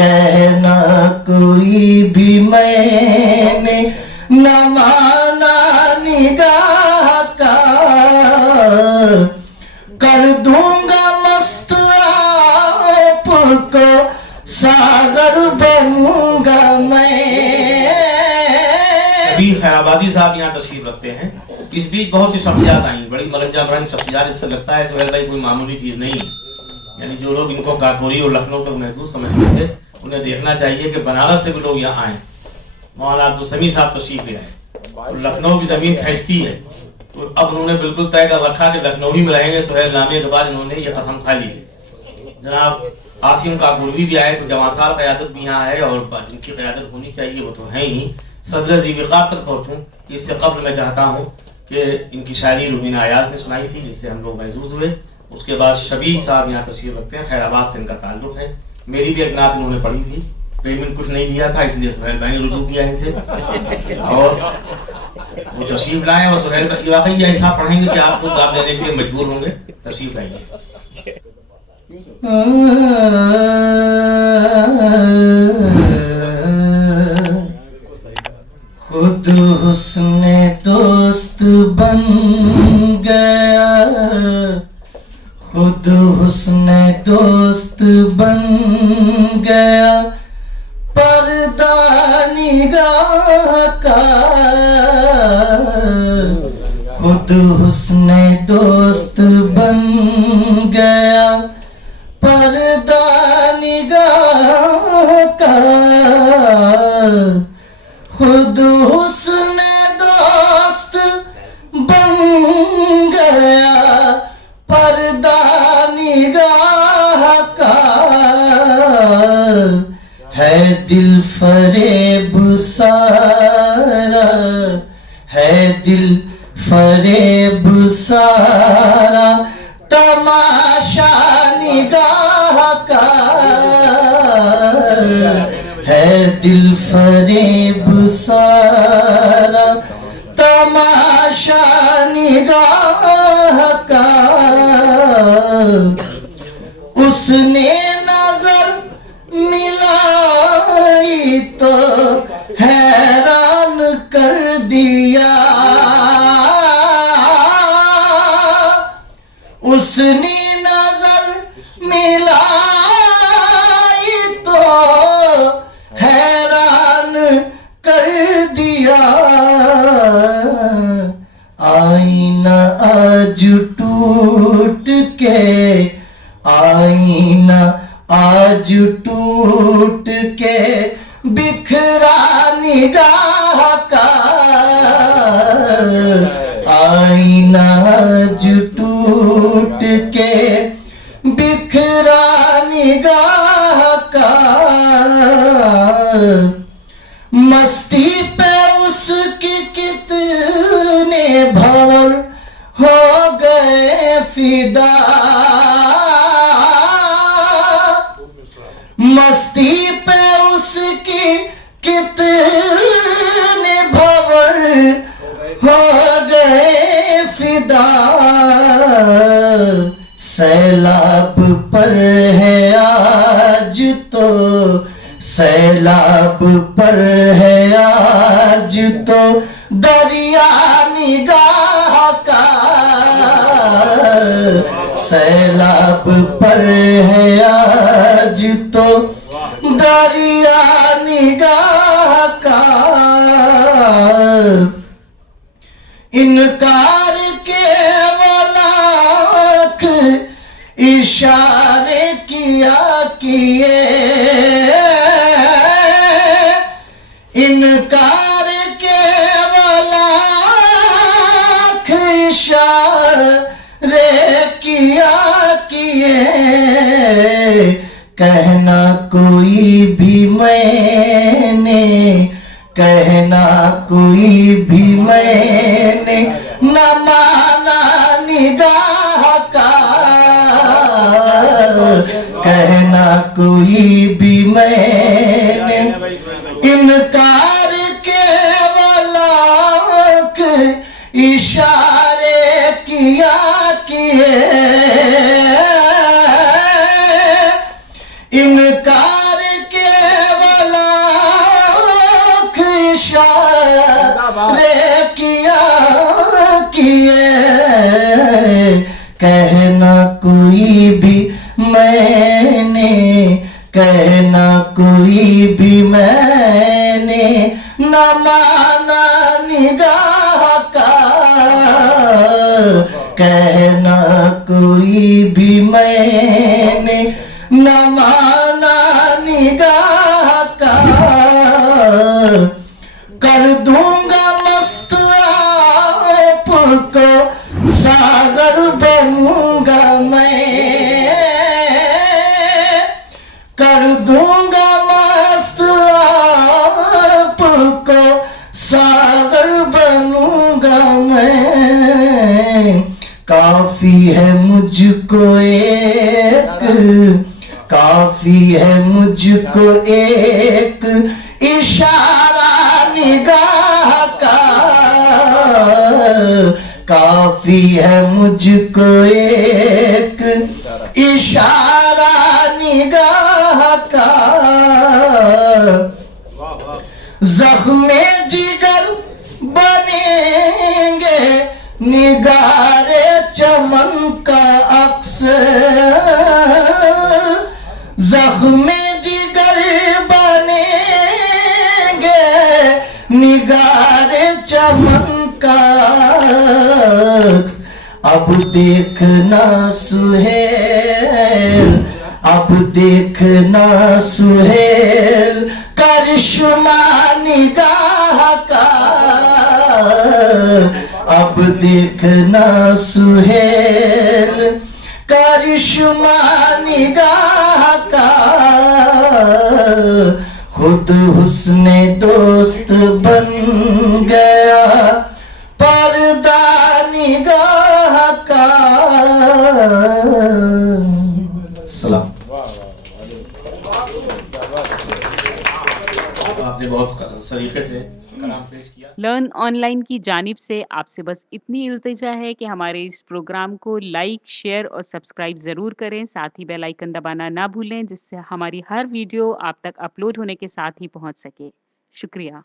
कहना कोई भी मैंने न माना निगाह का, कर दूंगा मस्त आपको सागर बनूंगा मैं। अभी खैराबादी साहब यहाँ तशरीफ रखते हैं। इस बीच बहुत सी शख्सियात आई, बड़ी मलंजा भरंग शख्सियात। इससे लगता है सुहेल भाई कोई मामूली चीज नहीं है। यानी जो लोग इनको काकोरी और लखनऊ तक महदूद समझते थे, उन्हें देखना चाहिए कि बनारस से भी लोग यहाँ आए। मौलाना अब्दुल समी साहब तशरीफ ले आए। लखनऊ की जमीन खींचती है, तो अब उन्होंने बिल्कुल तय कर रखा कि लखनऊ ही में रहेंगे। सुहेल नामे के बाद इन्होंने ये कसम खा ली है। जनाब आसिम काकोरी भी आए, तो जवान साहब क़यादत भी यहाँ है, और जिनकी क़यादत होनी चाहिए वो तो है ही। सदर ज़ीबिक़ात तक पहुँचूँ, इससे कब्ल मैं चाहता हूँ कि इनकी शायरी रुबीना अयाज ने सुनाई थी, जिससे हम लोग महसूस हुए। उसके बाद शबीर साहब यहाँ तशरीफ रखते हैं, खैराबाद से इनका ताल्लुक है। मेरी भी एक नात इन्होंने पढ़ी थी, पेमेंट कुछ नहीं लिया था, इसलिए सुहेल भाई ने रुजू किया इनसे, और वो तशरीफ लाए। और सुहेल भाई वाकई ऐसा पढ़ेंगे कि आप लोग जवाब देने के लिए मजबूर होंगे। तशरीफ लाइए। खुद हुस्ने दोस्त बन गया, खुद हुस्ने दोस्त बन गया, पर्दा निगाह का। खुद हुस्ने दोस्त बन गया, पर्दा निगाह का। खुद हुस्ने दोस्त बन गया, पर्दा निगाह का। है दिल फरेब सारा, है दिल फरेब सारा, तमाशा निगाह का। है दिल फरेब सारा, तमाशा निगाह का। उसने नजर मिलाई तो हैरान कर दिया, उसने नजर मिलाई तो हैरान कर दिया। आईना आज टूट के, आईना आज टूट के, बिखरा निगाह का। आईना आज टूट के, बिखरा निगाह का। मस्ती पे उसकी कितने भंवर हो गए फिदा, मस्ती पे उसकी कितने भंवर हो गए फिदा। सैलाब पर है आज तो, सैलाब पर है आज तो, दरिया निगाह का। सैलाब पर है आज तो, दरिया निगाह का। इनकार के वलाख इशारे किया किए, इनकार के वलाख इशारे किया किए। कहना कोई भी मैंने, कहना कोई भी मैंने, न माना निगाह का। कहना कोई भी मैंने, इनकार के वलाख इशारे किया किए। इनकार के कहना कोई भी मैंने न माना निगाह का, कहना कोई भी मैंने न माना निगाह का, कर दूंगा मस्त आपको सागर बनूंगा मैं, कर दूंगा मस्त आपको सागर बनूंगा मैं। काफी है मुझको एक, काफी है मुझको एक इशारा निगाह का, काफी है मुझको एक इशारा निगाह का। जख्मे जिगर बनेंगे निगारे चमन का अक्स, जख्मे जिगर बनेंगे निगारे चमन का अक्स। अब देखना सुहेल, अब देखना सुहेल करिश्मा निगाह का, अब देखना सुहेल करिश्मा निगाह का। खुद हुस्ने दोस्त बन गया पर्दा निगाह का। सलाम। आपने बहुत सलीके से कलाम पेश किया। लर्न ऑनलाइन की जानिब से आपसे बस इतनी इल्तिजा है कि हमारे इस प्रोग्राम को लाइक, शेयर और सब्सक्राइब ज़रूर करें। साथ ही बेल आइकन दबाना ना भूलें, जिससे हमारी हर वीडियो आप तक अपलोड होने के साथ ही पहुंच सके। शुक्रिया।